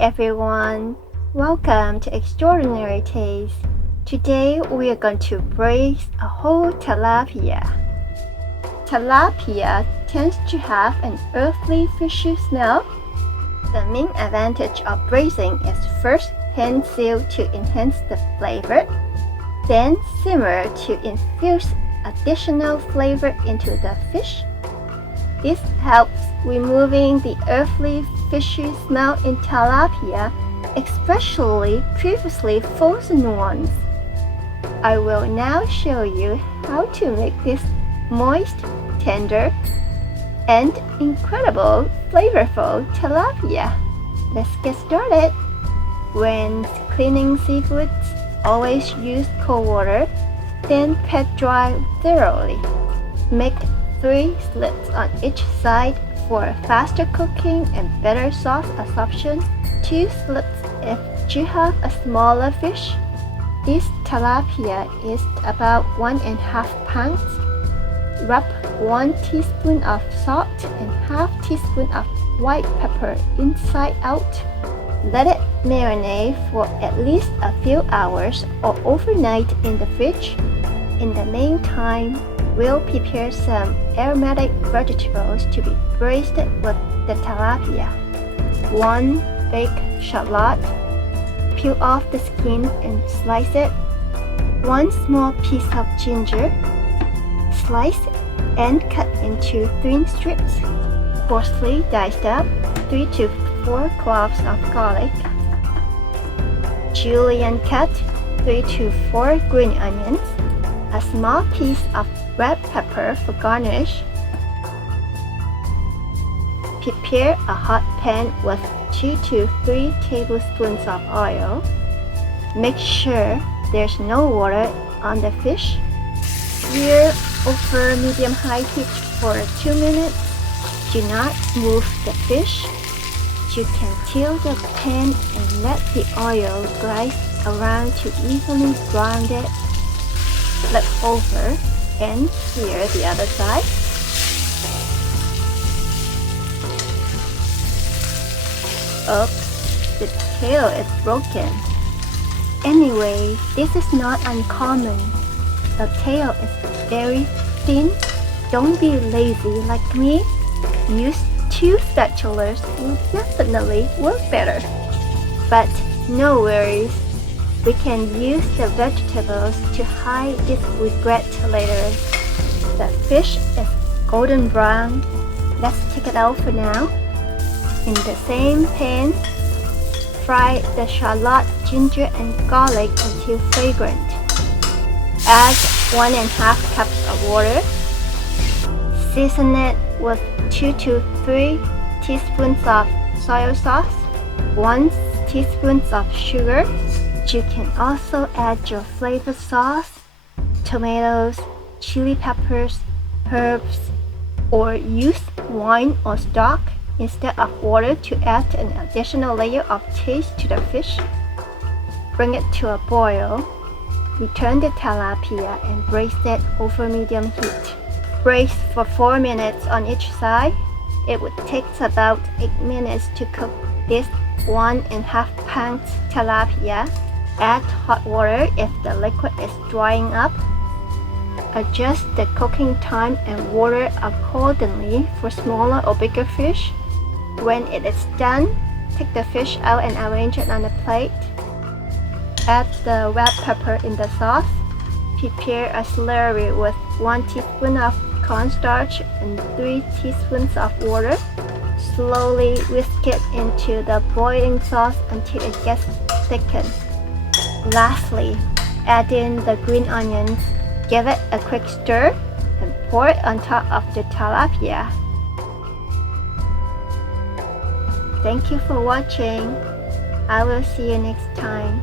everyone, welcome to Extraordinary Taste. Today we are going to braise a whole tilapia. Tilapia tends to have an earthy fishy smell. The main advantage of braising is first hand sear to enhance the flavor, then simmer to infuse additional flavor into the fish. This helps removing the earthy fishy smell in tilapia, especially previously frozen ones. I will now show you how to make this moist, tender, and incredible flavorful tilapia. Let's get started. When cleaning seafoods, always use cold water, then pat dry thoroughly. Make 3 slits on each side for faster cooking and better sauce absorption. 2 slits if you have a smaller fish. This tilapia is about 1.5 pounds. Rub 1 teaspoon of salt and ½ teaspoon of white pepper inside out. Let it marinate for at least a few hours or overnight in the fridge. In the meantime, we'll prepare some aromatic vegetables to be braised with the tilapia. 1 baked shallot. Peel off the skin and slice it. 1 small piece of ginger. Slice and cut into thin strips. Coarsely diced up 3 to 4 cloves of garlic. Julienne cut 3 to 4 green onions. A small piece of red pepper for garnish. Prepare a hot pan with 2 to 3 tablespoons of oil. Make sure there's no water on the fish. Sear over medium-high heat for 2 minutes. Do not move the fish. You can tilt the pan and let the oil rise around to evenly brown it. Flip over and sear the other side. Oops, the tail is broken. Anyway, this is not uncommon. The tail is very thin. Don't be lazy like me. Use 2 spatulas will definitely work better. But no worries. We can use the vegetables to hide this regret later. The fish is golden brown. Let's take it out for now. In the same pan, fry the shallot, ginger, and garlic until fragrant. Add 1.5 cups of water. Season it with 2 to 3 teaspoons of soy sauce, 1 teaspoon of sugar. You can also add your flavor sauce, tomatoes, chili peppers, herbs, or use wine or stock instead of water to add an additional layer of taste to the fish. Bring it to a boil. Return the tilapia and braise it over medium heat. Braise for 4 minutes on each side. It would take about 8 minutes to cook this 1.5 pounds tilapia. Add hot water if the liquid is drying up. Adjust the cooking time and water accordingly for smaller or bigger fish. When it is done, take the fish out and arrange it on a plate. Add the red pepper in the sauce. Prepare a slurry with 1 teaspoon of cornstarch and 3 teaspoons of water. Slowly whisk it into the boiling sauce until it gets thickened. Lastly, add in the green onions, give it a quick stir, and pour it on top of the tilapia. Thank you for watching. I will see you next time.